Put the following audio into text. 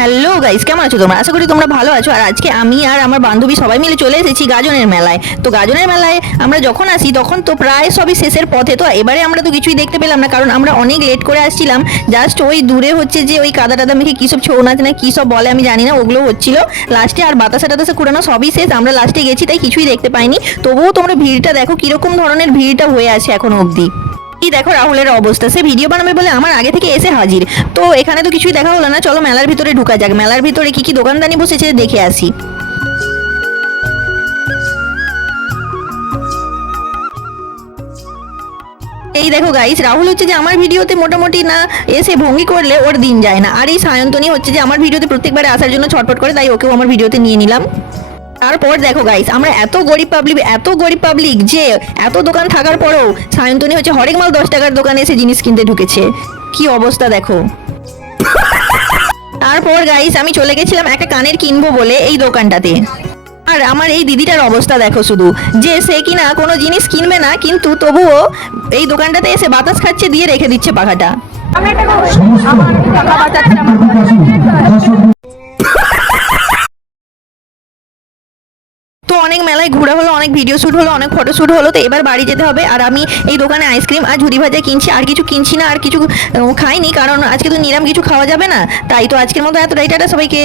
Hello guys, কেমন আছো তোমরা? আশা করি তোমরা ভালো আছো। আর আজকে আমি আর আমার বান্ধবী সবাই মিলে চলে এসেছি গাজনের মেলায়। তো গাজনের মেলায় আমরা যখন আসি তখন তো প্রায় সবই শেষের পথে। তো এবারে আমরা তো কিছুই দেখতে পেলাম না, কারণ আমরা অনেক লেট করে আসছিলাম। জাস্ট ওই দূরে হচ্ছে যে ওই কাদা টাদা মেখে কী সব ছৌ নাচ না কী সব বলে আমি জানি না, ওগুলো হচ্ছিল লাস্টে। আর বাতাসা টাতাসা কুড়ানো সবই শেষ, আমরা লাস্টে গেছি তাই কিছুই দেখতে পাইনি। তবুও তোমরা ভিড়টা দেখো কীরকম ধরনের ভিড়টা হয়ে আছে এখনো অবধি। এই দেখো রাহুলের অবস্থা, সে ভিডিও বানাবে বলে আমার আগে থেকে এসে হাজির। তো এখানে তো কিছুই দেখা হলো না, চলো মেলার ভিতরে ঢুকা যাক। মেলার ভিতরে কি কি দোকানদানি বসেছে দেখে আসি। এই দেখো গাইস, রাহুল হচ্ছে যে আমার ভিডিওতে মোটামুটি না এসে ভঙ্গি করলে ওর দিন যায় না। আর এই সায়ন্তনী হচ্ছে যে আমার ভিডিওতে প্রত্যেকবারে আসার জন্য ছটফট করে, তাই ওকেও আমার ভিডিওতে নিয়ে নিলাম। তারপর দেখো গাইস, আমরা এত গরিব পাবলিক যে এত দোকান থাকার পরেও সায়ন্তনী হচ্ছে হরেক মাল 10 টাকার দোকানে এসে জিনিস কিনতে ঢুকেছে। কি অবস্থা দেখো। তারপর গাইস আমি চলে গেছিলাম একটা কানের কিনবো বলে এই দোকানটাতে। আর আমার এই দিদিটার অবস্থা দেখো শুধু, যে সে কিনা কোনো জিনিস কিনবে না কিন্তু তবুও এই দোকানটাতে এসে বাতাস খাচ্ছে দিয়ে রেখে দিচ্ছে পাখাটা। তো অনেক মেলায় ঘোরা হলো, অনেক ভিডিও শ্যুট হলো, অনেক ফটো শ্যুট হলো। তো এবার বাড়ি যেতে হবে। আর আমি এই দোকানে আইসক্রিম আর ঝুড়ি ভাজা কিনছি, আর কিছু কিনছি না, আর কিছু খাইনি, কারণ আজকে তো নিরাম কিছু খাওয়া যাবে না। তাই তো আজকের মতো এতটাই, টাটা সবাইকে।